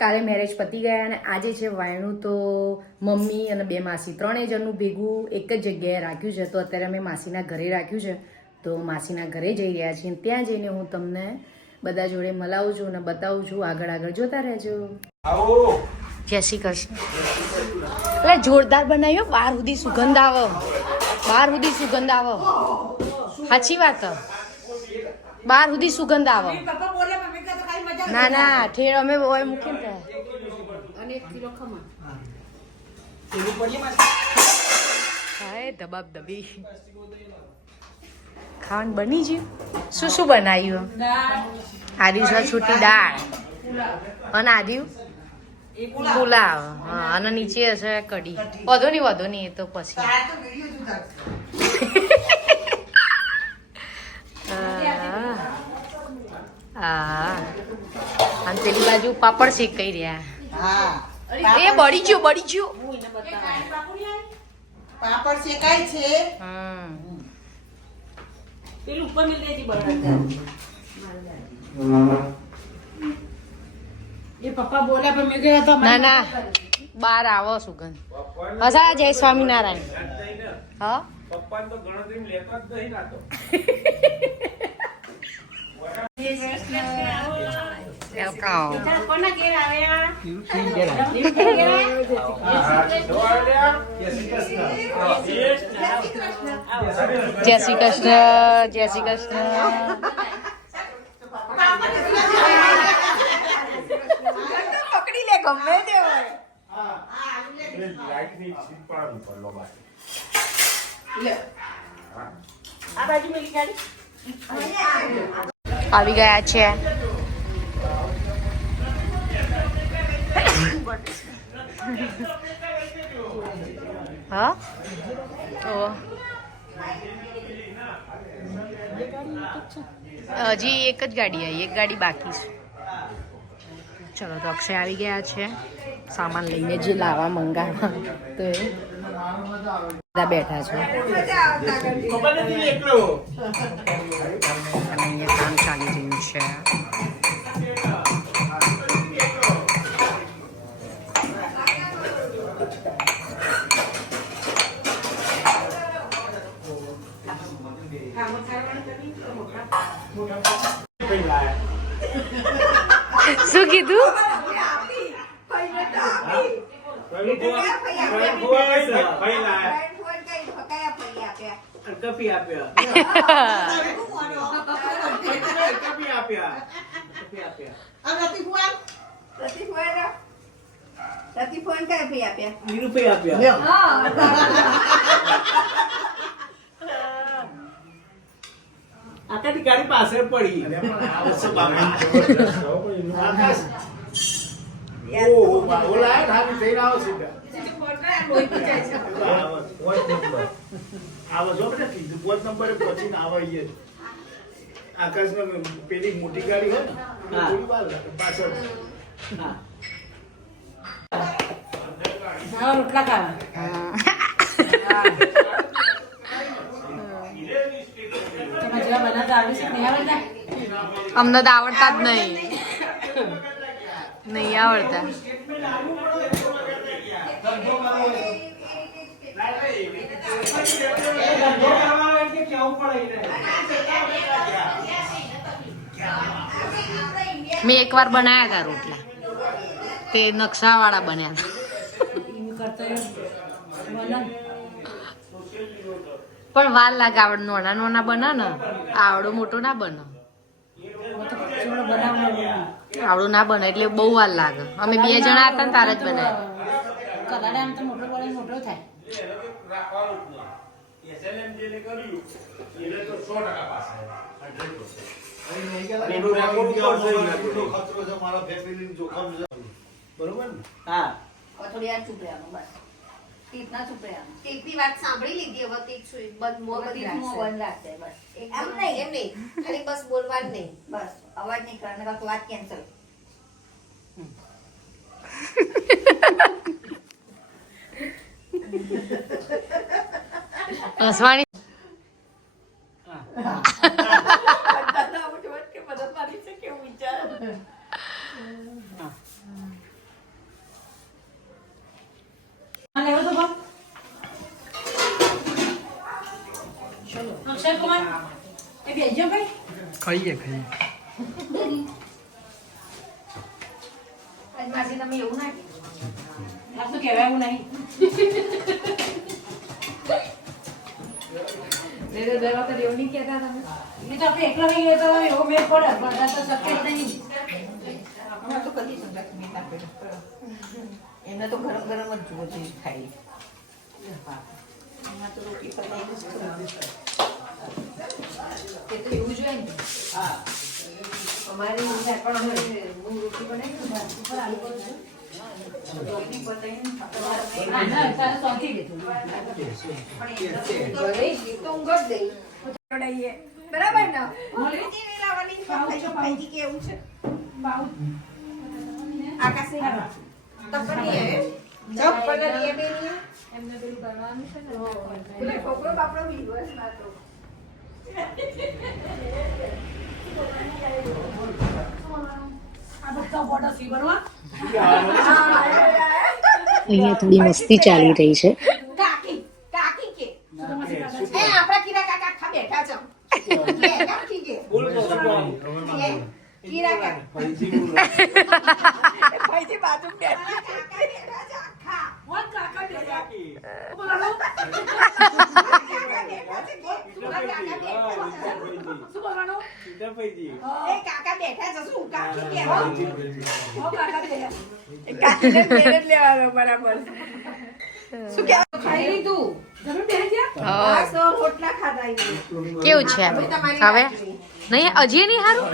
કાલે મેરેજ પતી ગયા અને આજે છે વાયણું. તો મમ્મી અને બે માસી ત્રણેય જણનું ભેગું એક જ જગ્યાએ રાખ્યું છે. તો અત્યારે અમે માસીના ઘરે રાખ્યું છે. તો માસીના ઘરે જઈ રહ્યા છીએ. ત્યાં જઈને હું તમને બધા જોડે મલાવું છું અને બતાવું છું. આગળ જોતા રહેજો. જય શ્રી કૃષ્ણ. એટલે જોરદાર બનાવ્યો. બહાર સુધી સુગંધ આવે. સાચી વાત. બહાર સુધી સુગંધ આવે. ના ઠેર અમે મૂકીને દબાબ દબી ખાવાનું બની ગયું. શું બનાવ્યું? આદિ છૂટી દાળ અને આદિ પુલાવ. હા અને નીચે હશે કઢી. વધો નહીં એ તો પછી અને પેલી બાજુ પાપડ શેકાઈ રહ્યા. એ બળી ગયું પાપડ શેકાય છે. પેલું ઉપર મિલ દેજી એ પપ્પા બોલ્યા પણ મેં ગયા તો ના બાર આવો સુગંધ. હસા જય સ્વામિનારાયણ. હા પપ્પા તો ગણતરી લેતા જ નહીં નાતો. કોના ઘેર આવ્યા? જય શ્રી કૃષ્ણ. પકડી લે ગમે તે હોય. લાઈટની સીટ પાડવી પડલો બાકી. આ બાજુ મેલી ગાડી આવી ગયા છે. હા હજી એક જ ગાડી આવી. એક ગાડી બાકી છે. ચલો તો અક્ષય આવી ગયા છે સામાન લઈને જે લાવવા મંગાવવા. તો એ બધા બેઠા છે અને અહીંયા કામ ચાલી રહ્યું છે. શું કીધું? કપી આપ્યા. આકાની ગાડી પાસે પડી. આકાશ પેલી મોટી ગાડી હોય ને થોડી વાર પાછળ. રોટલા ખાવા અમને તો આવડતા જ નહીં આવડતા. મેં એકવાર બનાયા હતા રોટલા. તે નકશા વાળા બન્યા પણ વાર લાગે. આવડ નાના બના ને આવડો મોટો ના બને. આવડું ના બને એટલે બહુ વાર લાગે. અમે 2 જણા હતા ને તારે જ વાત સાંભળી લીધી. હવે એમ નહીં ખાલી બસ બોલવાનું નહીં. બસ અવાજ નહીં કરવાનો. વાત કેન્સલ. હસવાની અક્ષય કુમાર એ બેજો ભાઈ ખાઈએ માસી તમે એવું ના આ તો કહેવાયું નહીં દર વખત એવું નહીં કહેતા તમે એ તો આપણે એકલા નહીં ગયા તો એવો મેળ પડે પણ આ તો શક્ય જ નહીં અમે તો કદી સમજાય નહીં ના પડે. એમને તો ગરમ ગરમ જ જુઓ છે ખાઈ એમાં તો રોટી પલાળી જ ખરું. એ તો એવું જોઈએ ને અમારી ઈચ્છા પણ અમે હું રોટી બનાવી ને ઉપર આલુ કરું છું રોટી બનાવીને ના ના તારે સોંથી લીધું ઘરે જ તો ઊંઘ જ દઈ બરાબર ને મોટી નહીં લાવવાની ભાઈજી કેવું છે આકાશી તપની હે ચપ્પલ ની બેની એમને પેલું કરવાનું છે ને પેલો છોકરો બાપડો વિશ્વાસ ના તો આ બધા બોટલ સી ભરવા અહીંયા થોડી મસ્તી ચાલી રહી છે કાકી કાકી કે એ આપડા કીરા કાકા ખા બેઠા છે કે કાકી કે બોલ કીરા કાકા ભાઈજી ભાઈજી બાજુ બેઠા કાકા બેઠા છે આખા વન કાકા બેજા કાકી બોલાવો કાકા બેઠા છે કે કાકા બેઠા શું બોલવાનું સીધા ભાઈજી એ કાકા બેઠા છે શું કાકી કે હો કાકા બેજા કાકીને મેરેજ લેવાનો બરાબર શું કે ખાઈ લીધું તમે બેહી ગયા આ સો રોટલા ખાધા કેવું છે હવે નહીં હજી નહીં સારું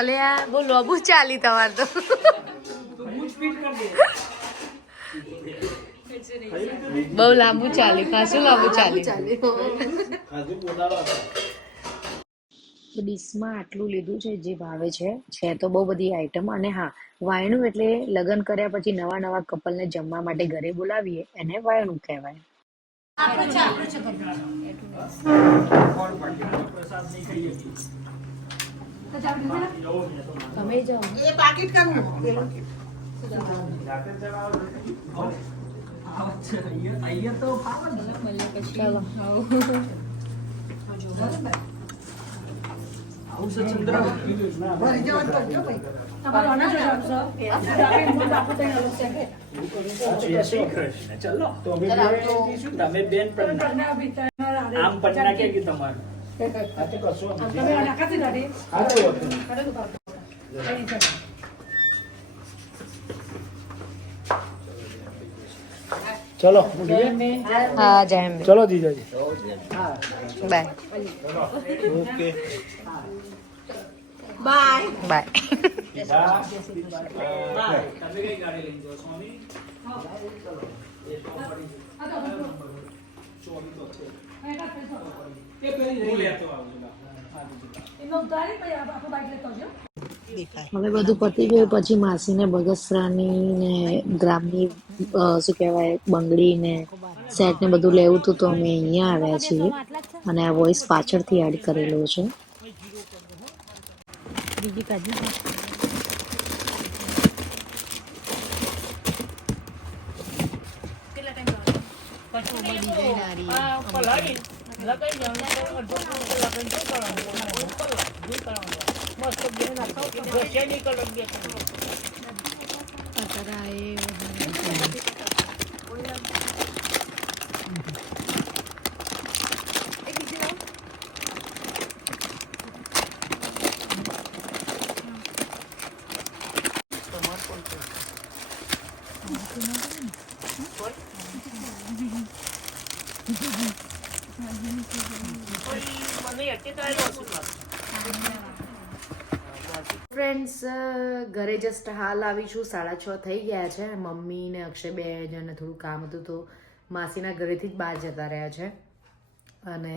અલે આ બહુ લોબુ ચાલી તમારે તો બહુ લાંબુ ચાલી ખાસું લાંબુ ચાલી ડીશમાં આટલું લીધું છે જે ભાવે છે તો બહુ બધી આઈટમ અને હા વાયણું એટલે લગ્ન કર્યા પછી નવા નવા કપલને જમવા માટે ઘરે બોલાવીએ એને વાયણું કહેવાય તમે જાઓ એ પાકીટ કરું પેલો ચાલો તમારો અનાજ આવશે આપણે મોઢ આપો તો અલગ છે ચલો તો અમે તમે બેન પણ આમ પણ નાખે કે તમારું આ તો કશું તમે નાખાતી દાદી આ તો કરે તો પાડો અહીં છે ચલો હા જય અંબે ચલો જીજાજી બાય ઓકે બાય બાય તમે કઈ ગાડી લઈને જો સ્વામી એનો ઉતારી પછી આપણો બાઈક લેતો આવજો હવે બધું પતી ગયું પછી માસીને બગસરાની ને ગ્રામની શું કહેવાય બંગડી ને સેટ ને બધું લેવું હતું તો અમે અહીંયા આવ્યા છીએ અને આ વોઇસ પાછળથી એડ કરેલો છે બીજી કાઢી ફ્રેન્ડ્સ ઘરે જસ્ટ હાલ આવી છું 6:30 થઈ ગયા છે મમ્મી ને અક્ષય બે જણને થોડું કામ હતું તો માસીના ઘરેથી જ બહાર જતા રહ્યા છે અને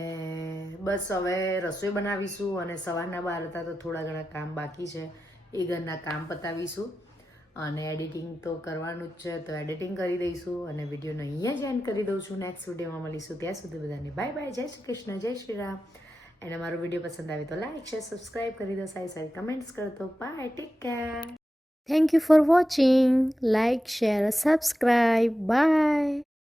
બસ હવે રસોઈ બનાવીશું અને સવારના 12 હતા તો થોડા ઘણા કામ બાકી છે એ ઘરના કામ પતાવીશું અને એડિટિંગ તો કરવાનું જ છે તો એડિટિંગ કરી દઈશું અને વિડીયોને અહીંયા જ એન્ડ કરી દઉં છું નેક્સ્ટ વિડીયોમાં મળીશું ત્યાં સુધી બધાને બાય બાય જય શ્રી કૃષ્ણ જય શ્રી રામ અને મારો વિડીયો પસંદ આવે તો લાઈક શેર સબસ્ક્રાઈબ કરી દો સારી સારી કમેન્ટ્સ કરતો bye take care thank you for watching like share subscribe by